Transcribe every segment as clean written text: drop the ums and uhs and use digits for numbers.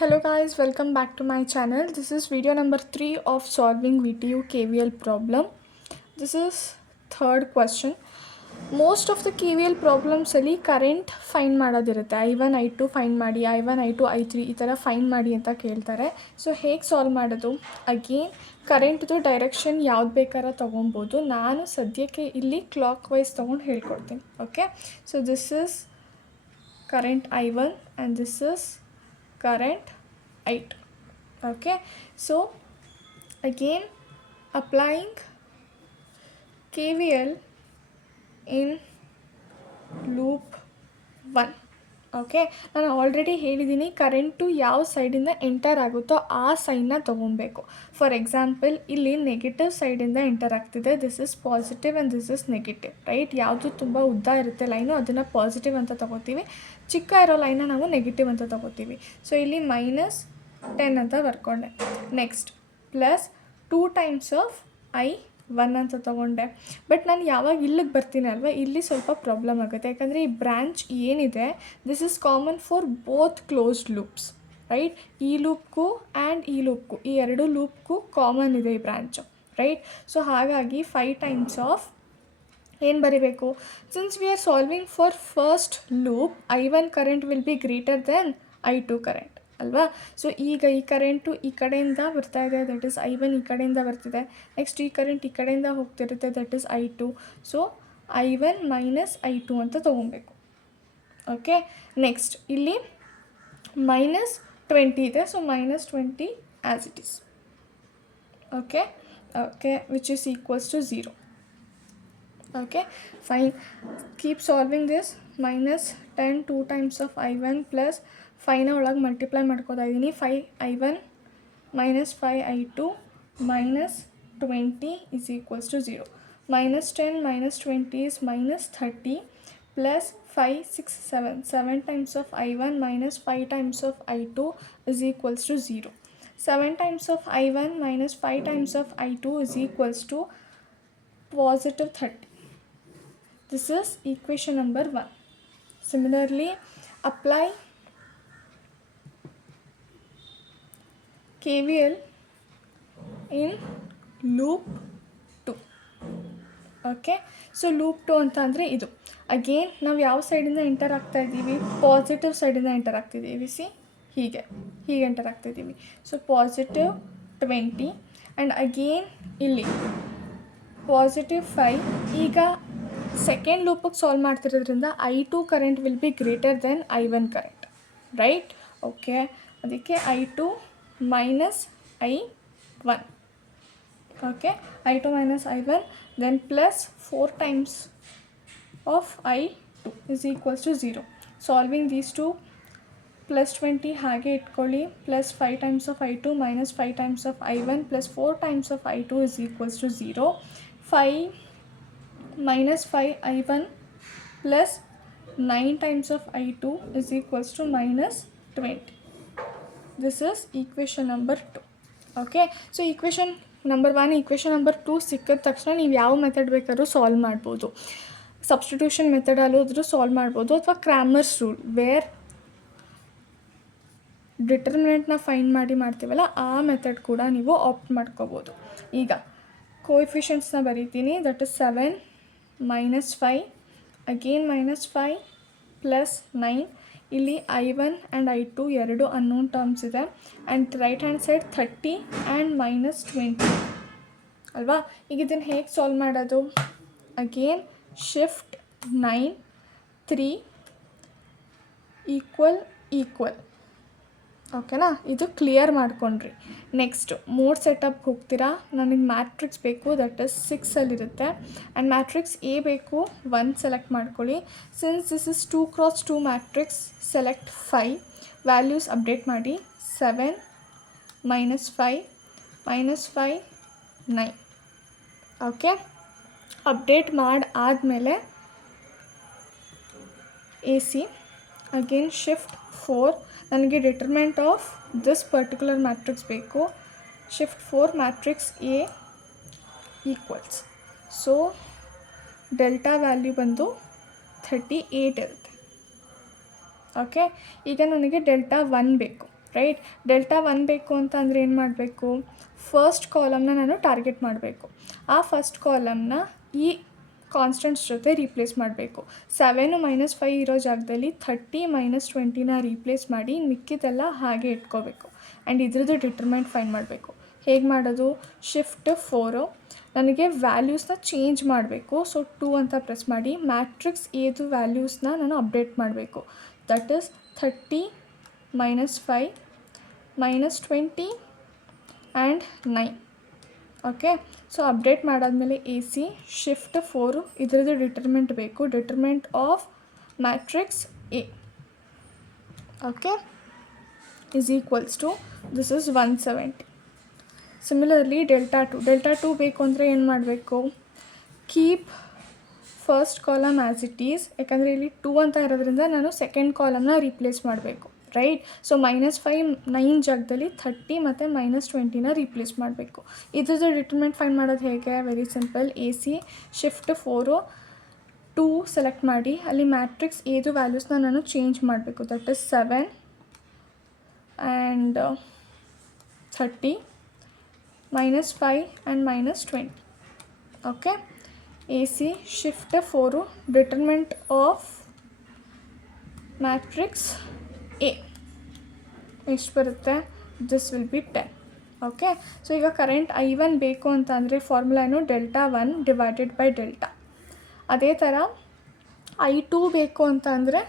Hello guys, welcome back to my channel. This is video number 3 of solving VTU KVL problem. This is third question. Most of the KVL problems ಅಲ್ಲಿ current find ಮಾಡೋದಿರುತ್ತೆ. I1 I2 find ಮಾಡಿ, I1 I2 I3 ಈ ಥರ find ಮಾಡಿ ಅಂತ ಕೇಳ್ತಾರೆ. So ಹೇಗೆ solve ಮಾಡೋದು? ಅಗೇನ್ ಕರೆಂಟ್ದು ಡೈರೆಕ್ಷನ್ ಯಾವ್ದು ಬೇಕಾದ್ರೆ ತೊಗೊಬೋದು. ನಾನು ಸದ್ಯಕ್ಕೆ ಇಲ್ಲಿ ಕ್ಲಾಕ್ ವೈಸ್ ತೊಗೊಂಡು ಹೇಳ್ಕೊಡ್ತೀನಿ. Okay, so this is current I1 and this is current I2. Okay, so again applying KVL in loop 1. Okay, ನಾನು ಆಲ್ರೆಡಿ ಹೇಳಿದ್ದೀನಿ ಕರೆಂಟು ಯಾವ ಸೈಡಿಂದ ಎಂಟರ್ ಆಗುತ್ತೋ ಆ ಸೈಡನ್ನ ತೊಗೊಬೇಕು. ಫಾರ್ ಎಕ್ಸಾಂಪಲ್ ಇಲ್ಲಿ ನೆಗೆಟಿವ್ ಸೈಡಿಂದ ಎಂಟರ್ ಆಗ್ತಿದೆ. This is positive and this is negative, right? ಯಾವುದು ತುಂಬ ಉದ್ದ ಇರುತ್ತೆ ಲೈನು ಅದನ್ನು ಪಾಸಿಟಿವ್ ಅಂತ ತೊಗೋತೀವಿ, ಚಿಕ್ಕ ಇರೋ ಲೈನ್ನ ನಾವು ನೆಗೆಟಿವ್ ಅಂತ ತೊಗೋತೀವಿ. ಸೊ ಇಲ್ಲಿ -10 ಅಂತ ಬರ್ಕೊಂಡೆ. Next plus 2 times of I1 ಅಂತ ತೊಗೊಂಡೆ. ಬಟ್ ನಾನು ಯಾವಾಗ ಇಲ್ಲಿಗೆ ಬರ್ತೀನಿ ಅಲ್ವಾ, ಇಲ್ಲಿ ಸ್ವಲ್ಪ ಪ್ರಾಬ್ಲಮ್ ಆಗುತ್ತೆ. ಯಾಕಂದರೆ ಈ ಬ್ರ್ಯಾಂಚ್ ಏನಿದೆ this is common for both closed loops, right? ಈ ಲೂಪ್ಗೂ ಆ್ಯಂಡ್ ಈ ಲೂಪ್ಗೂ, ಈ ಎರಡು ಲೂಪ್ಗೂ ಕಾಮನ್ ಇದೆ ಈ ಬ್ರ್ಯಾಂಚು, ರೈಟ್? ಸೊ ಹಾಗಾಗಿ 5 ಟೈಮ್ಸ್ ಆಫ್ ಏನು ಬರೀಬೇಕು? Since we are solving for first loop, I1 current will be greater then I2 current ಅಲ್ವಾ? ಸೊ ಈಗ ಈ ಕರೆಂಟು ಈ ಕಡೆಯಿಂದ ಬರ್ತಾ ಇದೆ, ದಟ್ ಇಸ್ I1 ಈ ಕಡೆಯಿಂದ ಬರ್ತಿದೆ. ನೆಕ್ಸ್ಟ್ ಈ ಕರೆಂಟ್ ಈ ಕಡೆಯಿಂದ ಹೋಗ್ತಿರುತ್ತೆ, that is I2. So I1 minus I2 ಅಂತ ತೊಗೊಬೇಕು. ಓಕೆ, ನೆಕ್ಸ್ಟ್ ಇಲ್ಲಿ -20 ಇದೆ, so -20 as it is. Okay okay, which is equals to 0. Okay fine, keep solving this. -10 2 times of I1 plus 5ನ ಒಳಗೆ ಮಲ್ಟಿಪ್ಲೈ ಮಾಡ್ಕೋತಾ ಇದ್ದೀನಿ. 5I1 minus 5I2 minus 20 is equals to 0. -10 minus 20 is -30 plus 5 6 7 times of I1 minus 5 times of I2 is equals to 0. 7 times of I1 minus 5 times of I2 is equals to +30. This is equation number 1. Similarly, apply KVL in loop 2. Okay, so loop 2 ಅಂತ ಅಂದರೆ ಇದು. Again ನಾವು ಯಾವ ಸೈಡಿಂದ enter ಆಗ್ತಾ ಇದ್ದೀವಿ? Positive ಸೈಡಿಂದ enter ಆಗ್ತಿದ್ದೀವಿ. ಸಿ, ಹೀಗೆ ಎಂಟರ್ ಆಗ್ತಾಯಿದ್ದೀವಿ. ಸೊ ಪಾಸಿಟಿವ್ 20 ಆ್ಯಂಡ್ ಅಗೇನ್ ಇಲ್ಲಿ +5. ಈಗ ಸೆಕೆಂಡ್ ಲೂಪಿಗೆ ಸಾಲ್ವ್ ಮಾಡ್ತಿರೋದ್ರಿಂದ I2 current will be greater than I1 current, right? Okay, ಅದಕ್ಕೆ I2 minus I1. Okay, I2 minus I1 then plus 4 times of I2 is equals to 0. Solving these two +20 ಹಾಗೆ ಇಟ್ಕೊಳ್ಳಿ, plus 5 times of I2 minus 5 times of I1 plus 4 times of I2 is equals to 0. 5 minus 5I1 plus 9 times of I2 is equals to -20. This is equation number 2. Okay, so equation number 1 equation number 2 ಸಿಕ್ಕಿದ ತಕ್ಷಣ ನೀವು ಯಾವ method ಬೇಕಾದ್ರೂ solve ಮಾಡ್ಬೋದು. Substitution ಮೆಥಡಲ್ಲಾದರೂ solve ಮಾಡ್ಬೋದು, ಅಥವಾ Cramer's rule wear ಡಿಟರ್ಮಿನೆಂಟ್ನ find ಮಾಡ್ತೀವಲ್ಲ ಆ ಮೆಥಡ್ ಕೂಡ ನೀವು ಆಪ್ಟ್ ಮಾಡ್ಕೋಬೋದು. ಈಗ ಕೋಎಫಿಷಿಯಂಟ್ಸ್ನ ಬರೀತೀನಿ. That is 7 -5 again -5 plus 9. ಇಲ್ಲಿ I1 ಆ್ಯಂಡ್ I2 ಎರಡು ಅನ್ನೋನ್ ಟರ್ಮ್ಸ್ ಇದೆ. And right hand side 30 and -20 ಅಲ್ವಾ? ಈಗ ಇದನ್ನು ಹೇಗೆ ಸಾಲ್ವ್ ಮಾಡೋದು? Again shift 9 3 equal. ಓಕೆನಾ? ಇದು ಕ್ಲಿಯರ್ ಮಾಡ್ಕೊಂಡ್ರಿ. ನೆಕ್ಸ್ಟ್ ಮೋಡ್ ಸೆಟಪ್ಗೆ ಹೋಗ್ತೀರಾ. ನನಗೆ ಮ್ಯಾಟ್ರಿಕ್ಸ್ ಬೇಕು, ದಟ್ ಇಸ್ 6ಅಲ್ಲಿರುತ್ತೆ. ಆ್ಯಂಡ್ ಮ್ಯಾಟ್ರಿಕ್ಸ್ ಎ ಬೇಕು, 1 ಸೆಲೆಕ್ಟ್ ಮಾಡ್ಕೊಳ್ಳಿ. Since this is 2x2 matrix, select 5. Values update ಮಾಡಿ. 7 -5 -5 9. ಓಕೆ, ಅಪ್ಡೇಟ್ ಆದಮೇಲೆ AC ಅಗೇನ್ ಶಿಫ್ಟ್ 4. ನನಗೆ determinant of this particular matrix ಬೇಕು. Shift 4 matrix A equals. So delta value ಬಂದು 38 ಇರುತ್ತೆ. ಓಕೆ, ಈಗ ನನಗೆ ಡೆಲ್ಟಾ 1 ಬೇಕು. ರೈಟ್. ಡೆಲ್ಟಾ 1 ಬೇಕು ಅಂತ ಅಂದರೆ ಏನು ಮಾಡಬೇಕು, ಫಸ್ಟ್ ಕಾಲಮ್ನ ನಾನು ಟಾರ್ಗೆಟ್ ಮಾಡಬೇಕು. ಆ ಫಸ್ಟ್ ಕಾಲಮ್ನ ಈ ಕಾನ್ಸ್ಟೆಂಟ್ಸ್ ಜೊತೆ ರೀಪ್ಲೇಸ್ ಮಾಡಬೇಕು. 7 - 5 ಇರೋ ಜಾಗದಲ್ಲಿ 30 - 20ನ ರೀಪ್ಲೇಸ್ ಮಾಡಿ ಮಿಕ್ಕಿದೆಲ್ಲ ಹಾಗೆ ಇಟ್ಕೋಬೇಕು. ಆ್ಯಂಡ್ ಇದ್ರದ್ದು ಡಿಟರ್ಮೆಂಟ್ ಫೈಂಡ್ ಮಾಡಬೇಕು. ಹೇಗೆ ಮಾಡೋದು, ಶಿಫ್ಟ್ 4 ನನಗೆ ವ್ಯಾಲ್ಯೂಸ್ನ ಚೇಂಜ್ ಮಾಡಬೇಕು. ಸೊ 2 ಅಂತ ಪ್ರೆಸ್ ಮಾಡಿ ಮ್ಯಾಟ್ರಿಕ್ಸ್ ಏದು ವ್ಯಾಲ್ಯೂಸ್ನ ನಾನು ಅಪ್ಡೇಟ್ ಮಾಡಬೇಕು. That is 30 - 5 - 20 and 9. Okay, so update ಮಾಡಾದಮೇಲೆ AC ಶಿಫ್ಟ್ 4 ಇದರದ್ದು ಡಿಟರ್ಮೆಂಟ್ ಬೇಕು, determinant of matrix A. Okay, is equals to this is 170. Similarly delta 2 ಬೇಕು ಅಂದರೆ ಏನು ಮಾಡಬೇಕು, keep first column as it is. ಯಾಕಂದರೆ ಇಲ್ಲಿ 2 ಅಂತ ಇರೋದ್ರಿಂದ ನಾನು ಸೆಕೆಂಡ್ ಕಾಲಮ್ನ ರೀಪ್ಲೇಸ್ ಮಾಡಬೇಕು, ರೈಟ್. ಸೊ -5 9 ಜಾಗದಲ್ಲಿ 30 ಮತ್ತು -20ನ ರೀಪ್ಲೇಸ್ ಮಾಡಬೇಕು. ಇದ್ರದ್ದು ಡಿಟರ್ಮೆಂಟ್ ಫೈಂಡ್ ಮಾಡೋದು ಹೇಗೆ, very simple. AC shift 4 2 select ಮಾಡಿ ಅಲ್ಲಿ ಮ್ಯಾಟ್ರಿಕ್ಸ್ ಏದು ವ್ಯಾಲ್ಯೂಸ್ನ ನಾನು ಚೇಂಜ್ ಮಾಡಬೇಕು. That is 7 and 30 -5 and -20. Okay, AC shift 4 ಡಿಟರ್ಮೆಂಟ್ of matrix A ಎಷ್ಟು ಬರುತ್ತೆ, this will be 10. Okay, so ಈಗ ಕರೆಂಟ್ I1 ಬೇಕು ಅಂತ ಅಂದರೆ ಫಾರ್ಮುಲಾ ಏನು, ಡೆಲ್ಟಾ 1 ಡಿವೈಡೆಡ್ ಬೈ ಡೆಲ್ಟಾ. ಅದೇ ಥರ I2 ಬೇಕು ಅಂತ ಅಂದರೆ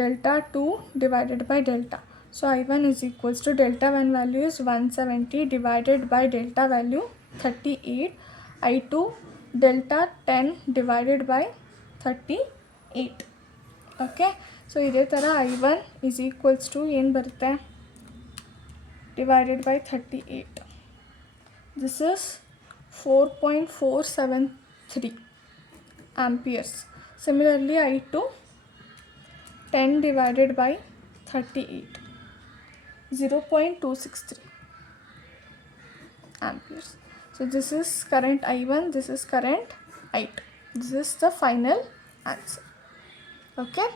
delta 2 divided by delta. So I1 is equals to delta 1 value is 170 divided by delta value 38. I2 delta 10 divided by 38. Okay, so ಇದೇ ಥರ I1 is equals to ಏನು ಬರುತ್ತೆ, divided by 38. This is 4.473 amperes. Similarly I2 10 divided by 38, 0.263 amperes. So this is current I1, this is current I2. This is the final answer. Okay.